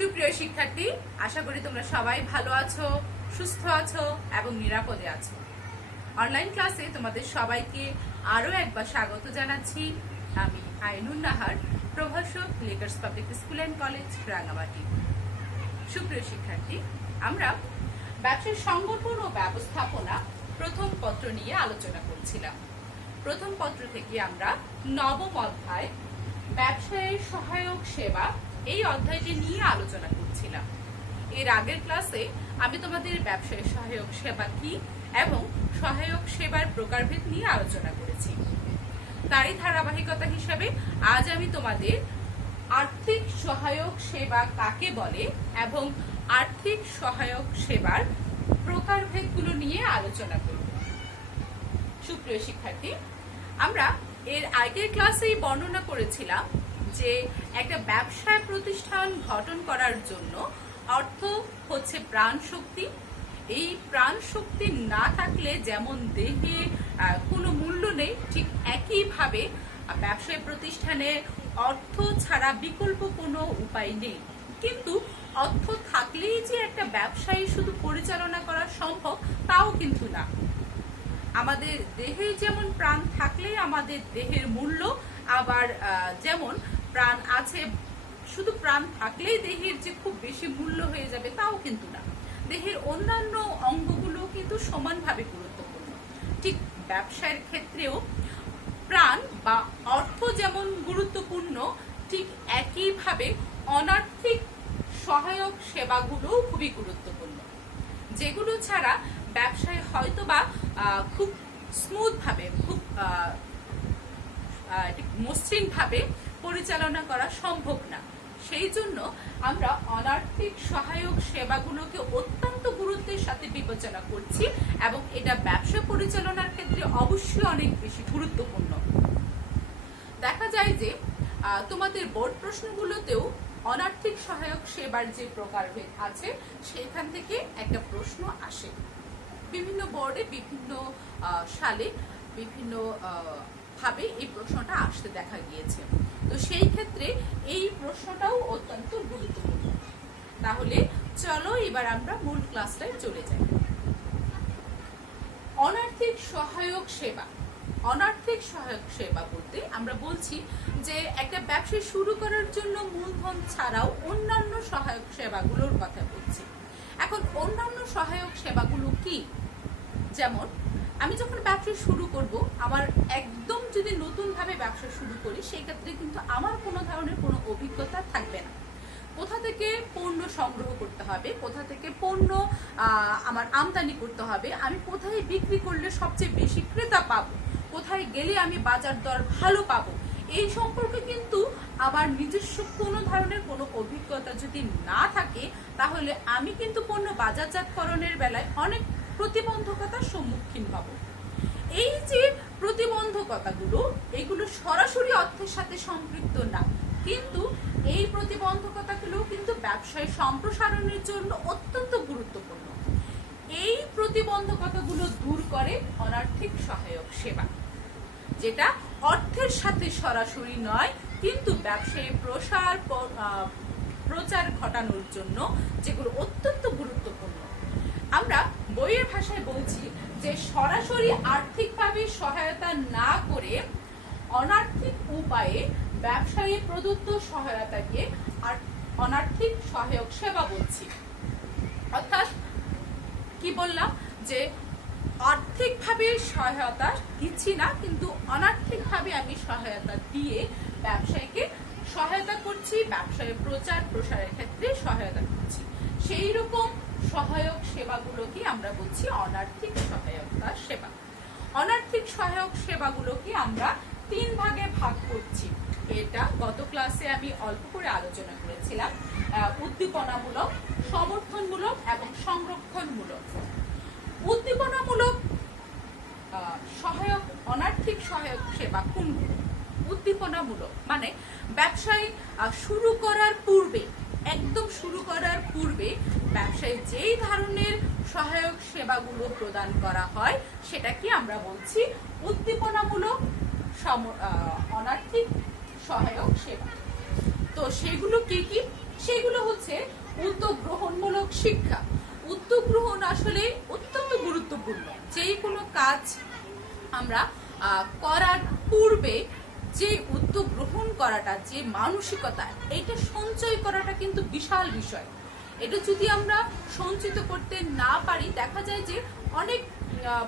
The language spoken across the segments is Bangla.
সুপ্রিয় শিক্ষার্থী, আশা করি তোমরা সবাই ভালো আছো, সুস্থ আছো এবং নিরাপদে আছো। অনলাইন ক্লাসে তোমাদের সবাইকে আরো একবার স্বাগত জানাচ্ছি। আমি আইনুন নাহার, প্রভাষক, Lakers public school and college, Rangamati. সুপ্রিয় শিক্ষার্থী, আমরা ব্যবসার সংগঠন ও ব্যবস্থাপনা প্রথম পত্র নিয়ে আলোচনা করছিলাম। প্রথম পত্র থেকে আমরা নবম অধ্যায় ব্যবসায়ের সহায়ক সেবা এই অধ্যায়টি নিয়ে আলোচনা করছিলাম। এর আগের ক্লাসে আমি তোমাদের ব্যবসায়ের সহায়ক সেবা কি এবং সহায়ক সেবার প্রকারভেদ নিয়ে আলোচনা করেছি। তারই ধারাবাহিকতা হিসাবে আজ আমি তোমাদের আর্থিক সহায়ক সেবা কাকে বলে এবং আর্থিক সহায়ক সেবার প্রকারভেদগুলো নিয়ে আলোচনা করব। সুপ্রিয় শিক্ষার্থী, আমরা এর আগের ক্লাসেই বর্ণনা করেছিলাম যে একটা ব্যবসা প্রতিষ্ঠান গঠন করার জন্য অর্থ হচ্ছে প্রাণ শক্তি। এই প্রাণ শক্তি না থাকলে যেমন দেহে কোনো মূল্য নেই, ঠিক একইভাবে ব্যবসায় প্রতিষ্ঠানে অর্থ ছাড়া বিকল্প কোনো উপায় নেই। কিন্তু অর্থ থাকলেই যে একটা ব্যবসায়ী শুধু পরিচালনা করা সম্ভব তাও কিন্তু না। আমাদের দেহে যেমন প্রাণ থাকলেই আমাদের দেহের মূল্য, আবার যেমন প্রাণ আছে, শুধু প্রাণ থাকলেই দেহের যে খুব বেশি মূল্য হয়ে যাবে তাও কিন্তু না। দেহের অন্যান্য অঙ্গগুলো কিন্তু সমানভাবে গুরুত্বপূর্ণ। ঠিক ব্যবসার ক্ষেত্রেও প্রাণ বা অর্থ যেমন গুরুত্বপূর্ণ, ঠিক একইভাবে অনার্থিক সহায়ক সেবাগুলোও খুবই গুরুত্বপূর্ণ, যেগুলো ছাড়া ব্যবসায় হয়তো বা খুব স্মুথ ভাবে, খুব মসৃণ ভাবে পরিচালনা করা সম্ভব না। সেই জন্য আমরা অনার্থিক সহায়ক সেবাগুলোকে অত্যন্ত গুরুত্বের সাথে বিবেচনা করছি এবং এটা ব্যবসা পরিচালনার ক্ষেত্রে অবশ্যই অনেক বেশি গুরুত্বপূর্ণ। দেখা যায় যে তোমাদের বোর্ড প্রশ্নগুলোতেও অনার্থিক সহায়ক সেবার যে প্রকারভেদ আছে সেখান থেকে একটা প্রশ্ন আসে। বিভিন্ন বোর্ডে বিভিন্ন সালে বিভিন্ন ভাবে এই প্রশ্নটা আসতে দেখা গিয়েছে। তো সেই ক্ষেত্রে এই প্রশ্নটাও অত্যন্ত গুরুত্বপূর্ণ। তাহলে চলো এবার আমরা মূল ক্লাসটায় চলে যাই। অনার্থিক সহায়ক সেবা। অনার্থিক সহায়ক সেবা বলতে আমরা বলছি যে একটা ব্যবসা শুরু করার জন্য মূলধন ছাড়াও অন্যান্য সহায়ক সেবাগুলোর কথা বলছি। এখন অন্যান্য সহায়ক সেবাগুলো কি? যেমন আমি যখন ব্যবসা শুরু করব, আমার একদম যদি নতুন ভাবে ব্যবসা শুরু করি, সেই ক্ষেত্রে কিন্তু আমার কোনো ধরনের কোনো অভিজ্ঞতা থাকবে না। কোথা থেকে পণ্য সংগ্রহ করতে হবে, কোথা থেকে পণ্য আমার আমদানি করতে হবে, আমি কোথায় বিক্রি করলে সবচেয়ে বেশি ক্রেতা পাবো, কোথায় গেলে আমি বাজার দর ভালো পাবো, এই সম্পর্কে কিন্তু আমার নিজস্ব কোনো ধরনের কোনো অভিজ্ঞতা যদি না থাকে, তাহলে আমি কিন্তু পণ্য বাজারজাতকরণের বেলায় অনেক প্রতিবন্ধকতার সম্মুখীন হব। এই যে প্রতিবন্ধকতাগুলো, এগুলো সরাসরি অর্থের সাথে সম্পৃক্ত না, কিন্তু এই প্রতিবন্ধকতাগুলো কিন্তু ব্যবসায় সম্প্রসারণের জন্য অত্যন্ত গুরুত্বপূর্ণ। এই প্রতিবন্ধকতাগুলো দূর করে অনার্থিক সহায়ক সেবা, যেটা অর্থের সাথে সরাসরি নয়, কিন্তু ব্যবসায়ী প্রচার ঘটানোর জন্য যেগুলো অত্যন্ত গুরুত্বপূর্ণ। আমরা বইয়ের ভাষায় বলছি যে সরাসরি আর্থিকভাবে সহায়তা না করে অনার্থিক উপায়ে ব্যবসায়ী প্রদত্ত সহায়তাকে অনার্থিক সহায়ক সেবা বলছি। অর্থাৎ কি বললাম, যে আর্থিকভাবে সহায়তা দিচ্ছি না, কিন্তু অনার্থিকভাবে আমি সহায়তা দিয়ে ব্যবসায়ীকে সহায়তা করছি, ব্যবসায়ের প্রচার প্রসারের ক্ষেত্রে সহায়তা করছি। সেই রকম সহায়ক সেবাগুলোকে আমরা বলছি অনার্থিক সহায়তা সেবা। অনার্থিক সহায়ক সেবাগুলোকে আমরা 3 ভাগে ভাগ করছি। এটা গত ক্লাসে আমি অল্প করে আলোচনা করেছিলাম। উদ্দীপনামূলক, সমর্থনমূলক এবং সংরক্ষণমূলক। উদ্দীপনামূলক সহায়ক অনার্থিক সহায়ক সেবা কোনগুলো? উদ্দীপনামূলক মানে ব্যবসায় শুরু করার পূর্বে, একদম শুরু করার পূর্বে ব্যবসায় যেই ধরনের সহায়ক সেবাগুলো প্রদান করা হয় সেটাকে আমরা বলছি উদ্দীপনামূলক অনার্থিক সহায়ক সেবা। তো সেগুলো কি কি? সেগুলো হচ্ছে উদ্যোগ গ্রহণমূলক শিক্ষা। উদ্যোগ গ্রহণ আসলে অত্যন্ত গুরুত্বপূর্ণ। যে কোনো কাজ আমরা করার পূর্বে যে উদ্যোগ গ্রহণ করাটা, যে মানসিকতা, এটা সঞ্চয় করাটা কিন্তু বিশাল বিষয়। এটা যদি আমরা সঞ্চিত করতে না পারি, দেখা যায় যে অনেক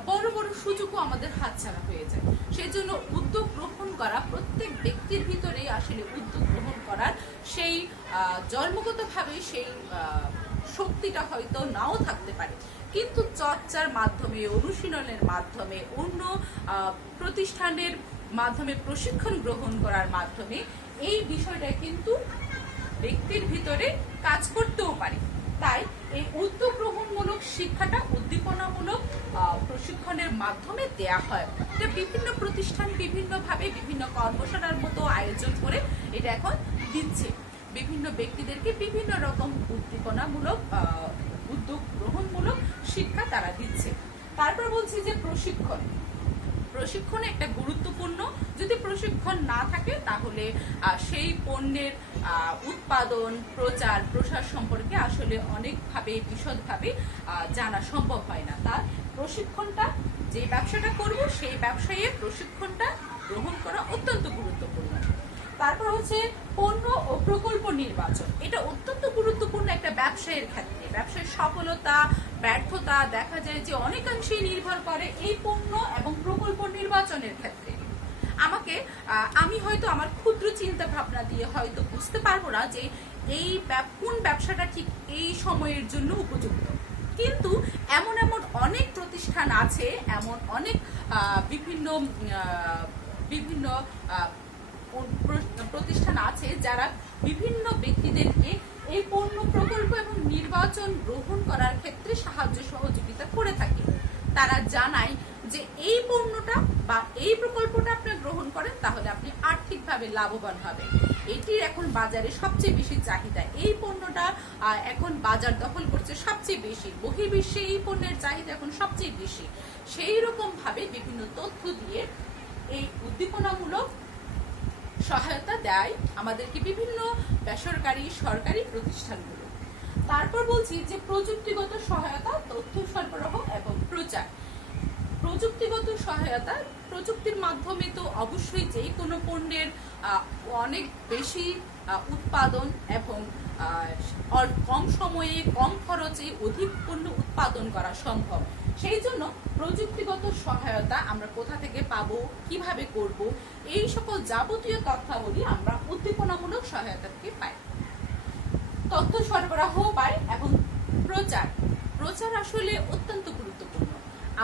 বড় বড় সুযোগও আমাদের হাতছাড়া হয়ে যায়। সেই জন্য উদ্যোগ গ্রহণ করা, প্রত্যেক ব্যক্তির ভিতরে আসলে উদ্যোগ গ্রহণ করার সেই জন্মগতভাবে সেই শক্তিটা হয়তো নাও থাকতে পারে, কিন্তু চর্চার মাধ্যমে, অনুশীলনের মাধ্যমে, অন্য প্রতিষ্ঠানের মাধ্যমে, প্রশিক্ষণ গ্রহণ করার মাধ্যমে এই বিষয়টা কিন্তু ব্যক্তির ভিতরে কাজ করতেও পারে। তাই এই উদ্যোগ গ্রহণমূলক শিক্ষাটা উদ্দীপনামূলক প্রশিক্ষণের মাধ্যমে দেয়া হয়। এটা বিভিন্ন প্রতিষ্ঠান বিভিন্নভাবে বিভিন্ন কর্মশালার মতো আয়োজন করে এটা এখন দিচ্ছে, বিভিন্ন ব্যক্তিদেরকে বিভিন্ন রকম উদ্দীপনামূলক উদ্যোগ গ্রহণমূলক শিক্ষা তারা দিচ্ছে। তারপর বলছি যে প্রশিক্ষণ একটা গুরুত্বপূর্ণ। যদি প্রশিক্ষণ না থাকে তাহলে সেই পণ্যের উৎপাদন, প্রচার, প্রসার সম্পর্কে আসলে অনেকভাবে বিশদভাবে জানা সম্ভব হয় না। তার প্রশিক্ষণটা, যে ব্যবসাটা করব সেই ব্যবসায়ের প্রশিক্ষণটা গ্রহণ করা অত্যন্ত গুরুত্বপূর্ণ। তারপর হচ্ছে পণ্য ও প্রকল্প নির্বাচন। এটা অত্যন্ত গুরুত্বপূর্ণ একটা ব্যবসায়ের ক্ষেত্রে। ব্যবসায়ের সফলতা ব্যর্থতা দেখা যায় যে অনেকাংশেই নির্ভর করে এই পণ্য এবং প্রকল্প নির্বাচনের ক্ষেত্রে। আমি হয়তো আমার ক্ষুদ্র চিন্তা ভাবনা দিয়ে হয়তো বুঝতে পারবো না যে এই কোন ব্যবসাটা ঠিক এই সময়ের জন্য উপযুক্ত, কিন্তু এমন অনেক প্রতিষ্ঠান আছে, এমন অনেক বিভিন্ন প্রতিষ্ঠান আছে যারা বিভিন্ন ব্যক্তিদেরকে এই পণ্য, প্রকল্প এবং নির্বাচন গ্রহণ করার ক্ষেত্রে সাহায্য সহযোগিতা করে থাকে। তারা জানায় যে এই পণ্যটা বা এই প্রকল্পটা আপনি গ্রহণ করেন তাহলে আপনি আর্থিকভাবে লাভবান হবেন। এটির এখন বাজারে সবচেয়ে বেশি চাহিদা। এই পণ্যটা এখন বাজার দখল করছে সবচেয়ে বেশি। বহির্বিশ্বে এই পণ্যের চাহিদা এখন সবচেয়ে বেশি। সেই রকম ভাবে বিভিন্ন তথ্য দিয়ে এই উদ্দীপনামূলক সহায়তা দেয় আমাদেরকে বিভিন্ন বেসরকারি, সরকারি প্রতিষ্ঠানগুলো। তারপর বলছি যে প্রযুক্তিগত সহায়তা, তথ্য সরবরাহ এবং প্রচার। প্রযুক্তিগত সহায়তা, প্রযুক্তির মাধ্যমে তো অবশ্যই যে কোনো পণ্যের অনেক বেশি উৎপাদন এবং কম সময়ে, কম খরচে অধিক পণ্য উৎপাদন করা সম্ভব। সেই জন্য প্রযুক্তিগত সহায়তা আমরা কোথা থেকে পাবো, কিভাবে করব, এই সকল যাবতীয় তথ্যাবলী আমরা উদ্দীপনামূলক সহায়তা থেকে পাই। তথ্য সরবরাহ পাই এবং প্রচার আসলে অত্যন্ত গুরুত্বপূর্ণ।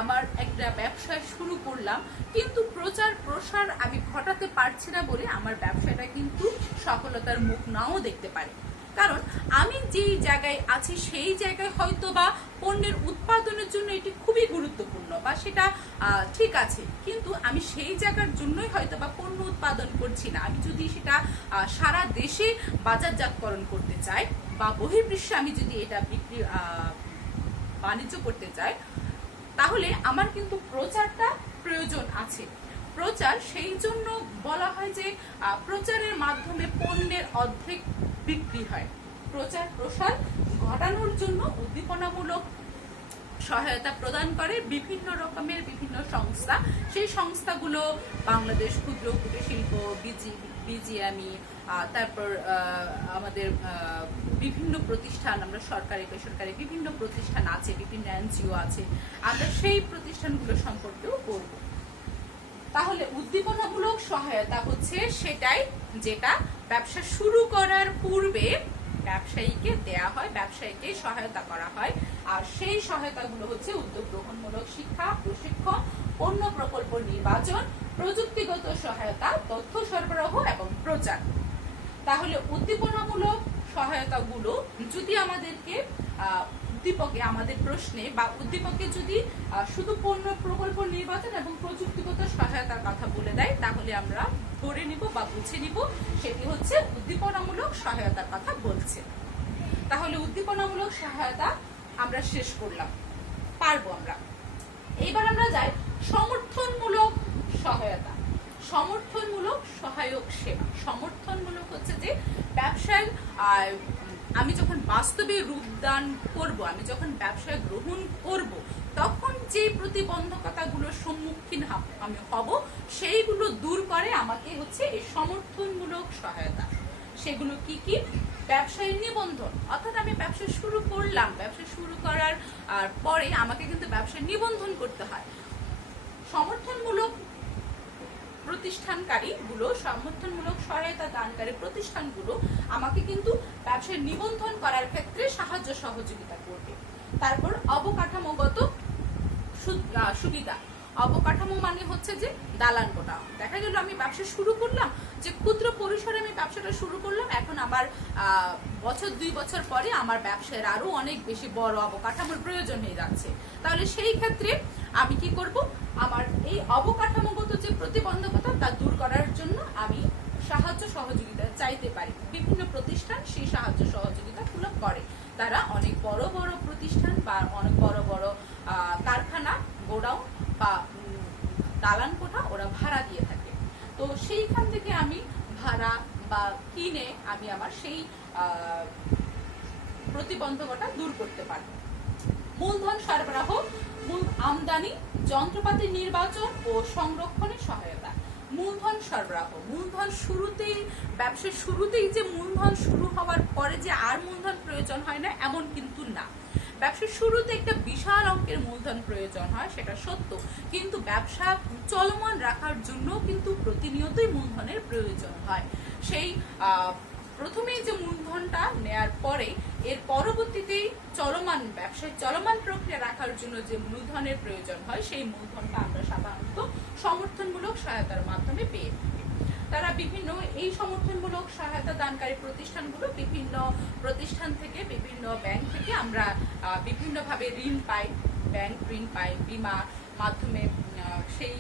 আমার একটা ব্যবসা শুরু করলাম, কিন্তু প্রচার প্রসার আমি ঘটাতে পারছি না বলে আমার ব্যবসাটা কিন্তু সফলতার মুখ নাও দেখতে পারে। কারণ আমি যেই জায়গায় আছি সেই জায়গায় হয়তো বা পণ্যের উৎপাদনের জন্য এটি খুবই গুরুত্বপূর্ণ বা সেটা ঠিক আছে, কিন্তু আমি সেই জায়গার জন্যই হয়তো বা পণ্য উৎপাদন করছি না। আমি যদি সেটা সারা দেশে বাজারজাতকরণ করতে চাই বা বহির্বিশ্বে আমি যদি এটা বিক্রি বাণিজ্য করতে চাই, তাহলে আমার কিন্তু প্রচারটা প্রয়োজন আছে। প্রচার সেই জন্য বলা হয় যে প্রচারের মাধ্যমে পণ্যের অর্ধেক বিক্রি হয়। প্রচার প্রসার ঘটানোর জন্য উদ্দীপনামূলক সহায়তা প্রদান করে বিভিন্ন রকমের বিভিন্ন সংস্থা। সেই সংস্থাগুলো বাংলাদেশ ক্ষুদ্র কুটির শিল্প, বিজিএমই, তারপর আমাদের বিভিন্ন প্রতিষ্ঠান, আমরা সরকারি বেসরকারি বিভিন্ন প্রতিষ্ঠান আছে, বিভিন্ন এনজিও আছে, আমরা সেই প্রতিষ্ঠানগুলো সম্পর্কেও বলবো। তাহলে উদ্দীপনামূলক সহায়তা হচ্ছে সেটাই যেটা ব্যবসা শুরু করার পূর্বে ব্যবসায়ীকে দেয়া হয়, ব্যবসায়ীকে সহায়তা করা হয়। আর সেই সহায়তাগুলো হচ্ছে উদ্যোগ গ্রহণমূলক শিক্ষা, প্রশিক্ষণ, পণ্য প্রকল্প নির্বাচন, প্রযুক্তিগত সহায়তা, তথ্য সরবরাহ এবং প্রচার। তাহলে উদ্দীপনামূলক সহায়তাগুলো যদি আমাদেরকে উদ্দীপকে, আমাদের প্রশ্নে বা উদ্দীপকে যদি শুধু পণ্য প্রকল্প নির্বাচন এবং প্রযুক্তিগত সহায়তার কথা বলে দেয়, তাহলে আমরা ধরে নিব বা বুঝে নিব সেটি হচ্ছে উদ্দীপনামূলক সহায়তার কথা বলছে। তাহলে উদ্দীপনামূলক সহায়তা আমরা শেষ করলাম, পারবো আমরা। এইবার আমরা যাই সমর্থনমূলক সহায়তা। সমর্থনমূলক সহায়ক সেবা। সমর্থনমূলক হচ্ছে যে ব্যবসায় আমি যখন বাস্তবে রূপদান করব, আমি যখন ব্যবসায় গ্রহণ করব, তখন যে প্রতিবন্ধকতাগুলোর সম্মুখীন আমি হব সেইগুলো দূর করে আমাকে হচ্ছে এই সমর্থনমূলক সহায়তা। সেগুলো কি কি? ব্যবসায় নিবন্ধন, অর্থাৎ আমি ব্যবসা শুরু করলাম, ব্যবসা শুরু করার পরে আমাকে কিন্তু ব্যবসায় নিবন্ধন করতে হয়। সমর্থনমূলক প্রতিষ্ঠানকারীগুলো, সমর্থনমূলক সহায়তা দানকারী প্রতিষ্ঠানগুলো আমাকে কিন্তু ব্যবসায় নিবন্ধন করার ক্ষেত্রে সাহায্য সহযোগিতা করবে। তারপর অবকাঠামোগত সুবিধা। অবকাঠামো মানে হচ্ছে যে দালান কোঠা। দেখা গেল আমি ব্যবসা শুরু করলাম, যে ক্ষুদ্র পরিসরে আমি ব্যবসাটা শুরু করলাম, এখন আমার বছর 2 বছর পরে আমার ব্যবসার আরো অনেক বেশি বড় অবকাঠামোর প্রয়োজন হয়ে যাচ্ছে। তাহলে সেই ক্ষেত্রে আমি কি করব? আমার এই অবকাঠামোগত যে প্রতিবন্ধকতা তা দূর করার জন্য আমি সাহায্য সহযোগিতা চাইতে পারি। বিভিন্ন প্রতিষ্ঠান সেই সাহায্য সহযোগিতা গুলো করে। তারা অনেক বড় বড় প্রতিষ্ঠান বা অনেক বড় বড় কারখানা, গোডাউন বা দালান কোঠা ওরা ভাড়া দিয়ে থাকে। তো সেইখান থেকে আমি ভাড়া বা কিনে আমি আমার সেই প্রতিবন্ধকতা দূর করতে পারবো। মূলধন সরবরাহ, আমদানি, যন্ত্রপাতি নির্বাচন ও সংরক্ষণে সহায়তা। মূলধন সরবরাহ, মূলধন শুরুতেই, ব্যবসার শুরুতেই যে মূলধন শুরু হওয়ার পরে যে আর মূলধন প্রয়োজন হয় না এমন কিন্তু না। ব্যবসার শুরুতে একটা বিশাল অঙ্কের মূলধন প্রয়োজন হয়, সেটা সত্য, কিন্তু ব্যবসা চলমান রাখার জন্য কিন্তু প্রতিনিয়তই মূলধনের প্রয়োজন হয়। সেই প্রথমেই যে মূলধনটা নেয়ার পরে এর পরবর্তীতেই চলমান ব্যবসায় চলমান প্রক্রিয়া রাখার জন্য যে মূলধনের প্রয়োজন হয় সেই মূলধনটা আমরা সাধারণত সমর্থনমূলক সহায়তার মাধ্যমে পেয়ে থাকি। তারা বিভিন্ন এই সমর্থনমূলক সহায়তা দানকারী প্রতিষ্ঠানগুলো বিভিন্ন প্রতিষ্ঠান থেকে, বিভিন্ন ব্যাংক থেকে আমরা বিভিন্নভাবে ঋণ পাই। ব্যাংক ঋণ পাই, বিমার মাধ্যমে, সেই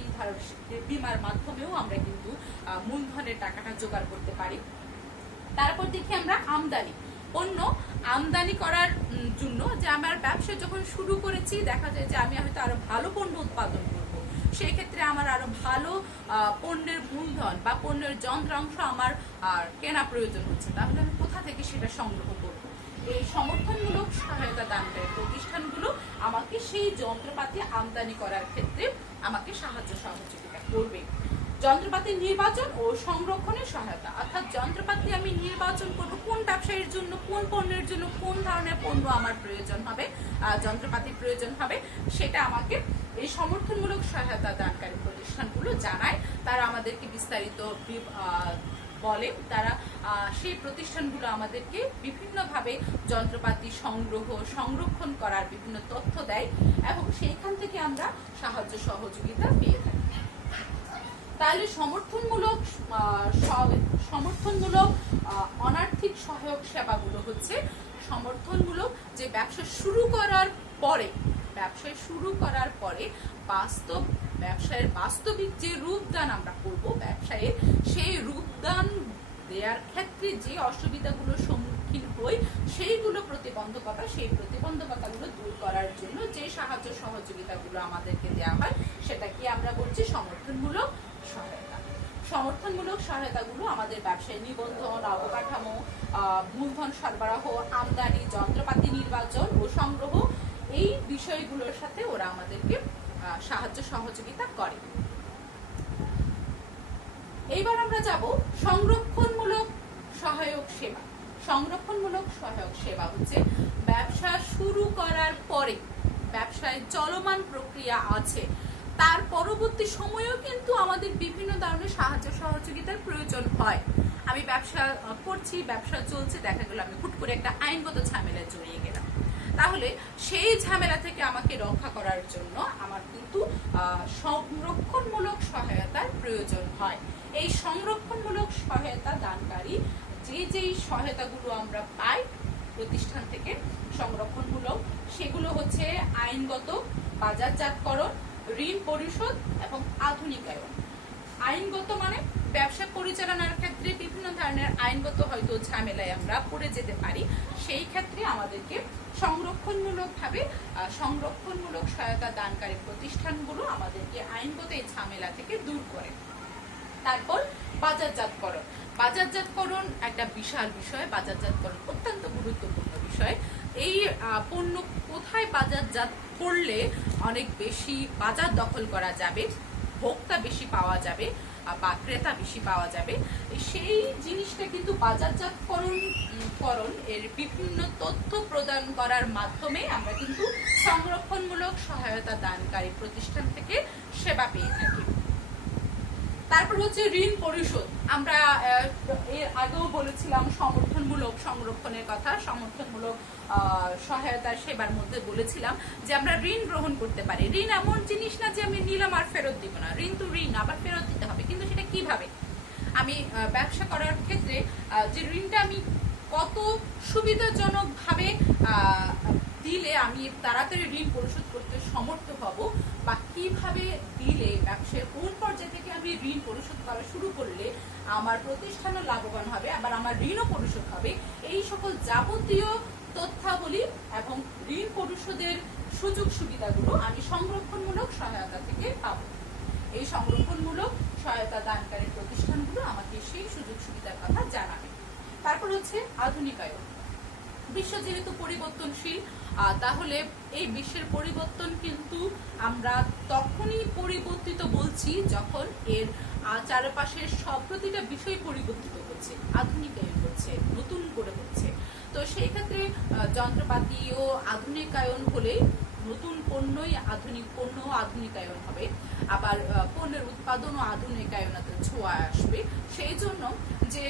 বিমার মাধ্যমেও আমরা কিন্তু মূলধনের টাকাটা জোগাড় করতে পারি। তারপর দেখি আমরা আমদানি পণ্য আমদানি করার জন্য, যে আমার ব্যবসা যখন শুরু করেছি দেখা যায় যে আমি হয়তো আরো ভালো পণ্য উৎপাদন করব, সেই ক্ষেত্রে আমার আরো ভালো পণ্যের মূলধন বা পণ্যের যন্ত্রাংশ আমার কেনা প্রয়োজন হচ্ছে। তাহলে আমি কোথা থেকে সেটা সংগ্রহ করব? এই সমর্থনমূলক সহায়তা দানকারী প্রতিষ্ঠানগুলো আমাকে সেই যন্ত্রপাতি আমদানি করার ক্ষেত্রে আমাকে সাহায্য সহযোগিতা করবে। যন্ত্রপাতি নির্বাচন ও সংরক্ষণের সহায়তা, অর্থাৎ যন্ত্রপাতি আমি নির্বাচন করব, কোন ব্যবসায়ীর জন্য, কোন পণ্যের জন্য কোন ধরনের পণ্য আমার প্রয়োজন হবে, যন্ত্রপাতির প্রয়োজন হবে, সেটা আমাকে এই সমর্থনমূলক সহায়তা দানকারী প্রতিষ্ঠানগুলো জানায়। তারা আমাদেরকে বিস্তারিত বলে, তারা সেই প্রতিষ্ঠানগুলো আমাদেরকে বিভিন্নভাবে যন্ত্রপাতি সংগ্রহ, সংরক্ষণ করার বিভিন্ন তথ্য দেয় এবং সেইখান থেকে আমরা সাহায্য সহযোগিতা পেয়ে থাকি। তাহলে সমর্থনমূলক অনার্থিক সহায়ক সেবাগুলো হচ্ছে সমর্থনমূলক, যে ব্যবসা শুরু করার পরে, ব্যবসায়ের বাস্তবিক যে রূপদান আমরা করব ব্যবসায়ের, সেই রূপদান দেওয়ার ক্ষেত্রে যে অসুবিধাগুলোর সম্মুখীন হই সেইগুলো সেই প্রতিবন্ধকতাগুলো দূর করার জন্য যে সাহায্য সহযোগিতাগুলো আমাদেরকে দেওয়া হয় সেটাকে আমরা বলছি সমর্থনমূলক সহায়তা। সমর্থনমূলক সহায়তাগুলো আমাদের ব্যবসায় নিবন্ধন, অবকাঠামো, মূলধন সরবরাহ, আমদানি, যন্ত্রপাতি নির্বাচন ও সংগ্রহ, এই বিষয়গুলোর সাথে ওরা আমাদেরকে সাহায্য সহযোগিতা করে। এইবার আমরা যাব সংরক্ষণমূলক সহায়ক সেবা। সংরক্ষণমূলক সহায়ক সেবা হচ্ছে ব্যবসা শুরু করার পরে, ব্যবসায় চলমান প্রক্রিয়া আছে, তার পরবর্তী সময়েও কিন্তু আমাদের বিভিন্ন ধরনের সাহায্য সহযোগিতার প্রয়োজন হয়। আমি ব্যবসা করছি, ব্যবসা চলছে, দেখা গেল আমি হুট করে একটা আইনগত ঝামেলায় জড়িয়ে গেলাম, তাহলে সেই ঝামেলা থেকে আমাকে রক্ষা করার জন্য আমার কিন্তু সংরক্ষণমূলক সহায়তার প্রয়োজন হয়। এই সংরক্ষণমূলক সহায়তা দানকারী যেই সহায়তাগুলো আমরা পাই প্রতিষ্ঠান থেকে সংরক্ষণমূলক, সেগুলো হচ্ছে আইনগত, বাজারজাতকরণ, ঋণ পরিশোধ এবং আধুনিকায়ন। আইনগত মানে ব্যবসা পরিচালনার ক্ষেত্রে বিভিন্ন ধরনের আইনগত হয়তো ঝামেলায় আমরা পড়ে যেতে পারি, সেই ক্ষেত্রে আমাদেরকে সংরক্ষণমূলক সহায়তা দানকারী প্রতিষ্ঠানগুলো আমাদেরকে আইনগত এই ঝামেলা থেকে দূর করে। তারপর বাজারজাতকরণ একটা বিশাল বিষয়। বাজারজাতকরণ অত্যন্ত গুরুত্বপূর্ণ বিষয়। এই পণ্য কোথায় বাজারজাত করলে অনেক বেশি বাজার দখল করা যাবে, ভোক্তা বেশি পাওয়া যাবে বা ক্রেতা বেশি পাওয়া যাবে, সেই জিনিসটা কিন্তু বাজারজাতকরণ এর বিভিন্ন তথ্য প্রদান করার মাধ্যমে আমরা কিন্তু সংরক্ষণমূলক সহায়তা দানকারী প্রতিষ্ঠান থেকে সেবা পেয়ে থাকি। তারপর হচ্ছে ঋণ পরিশোধ। আমরা এর আগেও বলেছিলাম সমর্থনমূলক সংরক্ষণের কথা, সমর্থনমূলক সহায়তার সেবার মধ্যে বলেছিলাম যে আমরা ঋণ গ্রহণ করতে পারি। ঋণ এমন জিনিস না যে আমি নিলাম আর ফেরত দিব না, ঋণ তো ঋণ, আবার ফেরত দিতে হবে। কিন্তু সেটা কিভাবে? আমি ব্যবসা করার ক্ষেত্রে যে ঋণটা আমি কত সুবিধাজনক ভাবে দিলে আমি তাড়াতাড়ি ঋণ পরিশোধ করতে সমর্থ হব, বা কিভাবে দিলে ব্যবসার কোন পর্যায়ে থেকে আমি ঋণ পরিশোধ করা শুরু করলে আমার প্রতিষ্ঠানও লাভবান হবে, আবার আমার ঋণও পরিশোধ হবে, এই সকল যাবতীয় তথ্যাবলী এবং ঋণ পরিশোধের সুযোগ সুবিধাগুলো আমি সংরক্ষণমূলক সহায়তা থেকে পাবো। এই সংরক্ষণমূলক সহায়তা দানকারী প্রতিষ্ঠানগুলো আমাকে সেই সুযোগ সুবিধার কথা জানাবে। তারপর হচ্ছে আধুনিকায়ন। বিশ্ব যেহেতু পরিবর্তনশীল, তাহলে এই বিশ্বের পরিবর্তন কিন্তু আমরা তখনই পরিবর্তিত বলছি যখন এর চারপাশের সব প্রতিটা বিষয় পরিবর্তিত হচ্ছে, আধুনিকায়ন হচ্ছে, নতুন করে হচ্ছে। তো সেই ক্ষেত্রে যন্ত্রপাতিও আধুনিকায়ন হলে নতুন পণ্যই আধুনিক পণ্য আধুনিকায়ন হবে, আবার পণ্যের উৎপাদনও আধুনিকায়নতে ছোঁয়া আসবে। সেই জন্য যে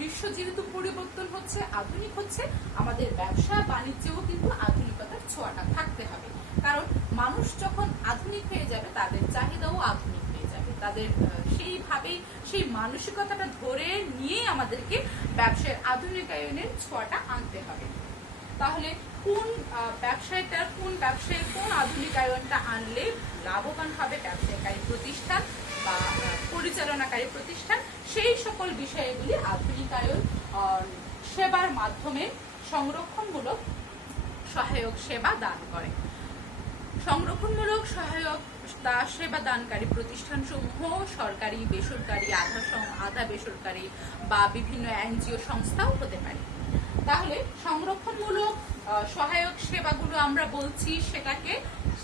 বিশ্ব যেহেতু পরিবর্তন হচ্ছে, আধুনিক হচ্ছে, আমাদের ব্যবসা বাণিজ্যেও কিন্তু আধুনিকতার ছোঁয়াটা থাকতে হবে। কারণ মানুষ যখন আধুনিক হয়ে যাবে তাদের চাহিদাও আধুনিক হয়ে যাবে, তাদের সেইভাবেই সেই মানসিকতাটা ধরে নিয়ে আমাদেরকে ব্যবসার আধুনিকায়নের ছোঁয়াটা আনতে হবে। তাহলে কোন ব্যবসায় কোন আধুনিকায়নটা আনলে লাভবান হবে ব্যবসায়ী প্রতিষ্ঠান বা পরিচালনাকারী প্রতিষ্ঠান, সেই সকল বিষয়গুলি আধুনিকায়ন সেবার মাধ্যমে সংরক্ষণমূলক সহায়ক সেবা দান করে। সংরক্ষণমূলক সহায়ক সেবা দানকারী প্রতিষ্ঠানসমূহ সরকারি, বেসরকারি, আধা বেসরকারি বা বিভিন্ন এনজিও সংস্থাও হতে পারে। তাহলে সংরক্ষণমূলক সহায়ক সেবাগুলো আমরা বলছি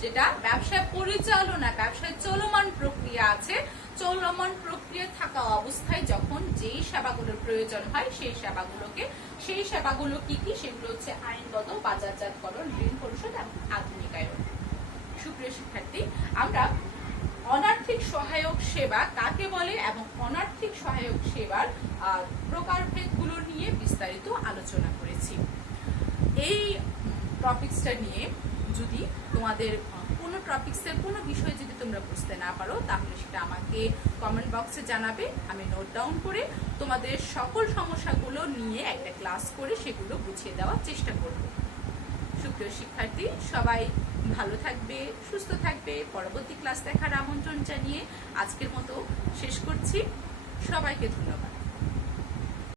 সেটা ব্যবসা পরিচালনা, ব্যবসায় চলমান প্রক্রিয়া আছে, চলমান প্রক্রিয়া থাকা অবস্থায় যখন যেই সেবাগুলোর প্রয়োজন হয় সেই সেবাগুলো কি কি, সেগুলো হচ্ছে আইনগত, বাজারজাতকরণ, ঋণ পরিশোধ এবং আধুনিকায়ন। সুপ্রিয় শিক্ষার্থী, আমরা অনার্থিক সহায়ক সেবা কাকে বলে এবং অনার্থিক সহায়ক সেবার প্রকারভেদগুলো নিয়ে বিস্তারিত আলোচনা করেছি। এই টপিকসটা নিয়ে যদি তোমাদের কোনো টপিকসের কোনো বিষয় যদি তোমরা বুঝতে না পারো, তাহলে সেটা আমাকে কমেন্ট বক্সে জানাবে। আমি নোট ডাউন করে তোমাদের সকল সমস্যাগুলো নিয়ে একটা ক্লাস করে সেগুলো বুঝিয়ে দেওয়ার চেষ্টা করব। সুপ্রিয় শিক্ষার্থী, সবাই ভালো থাকবে, সুস্থ থাকবে। পরবর্তী ক্লাস দেখার আমন্ত্রণ জানিয়ে আজকের মতো শেষ করছি। সবাইকে ধন্যবাদ।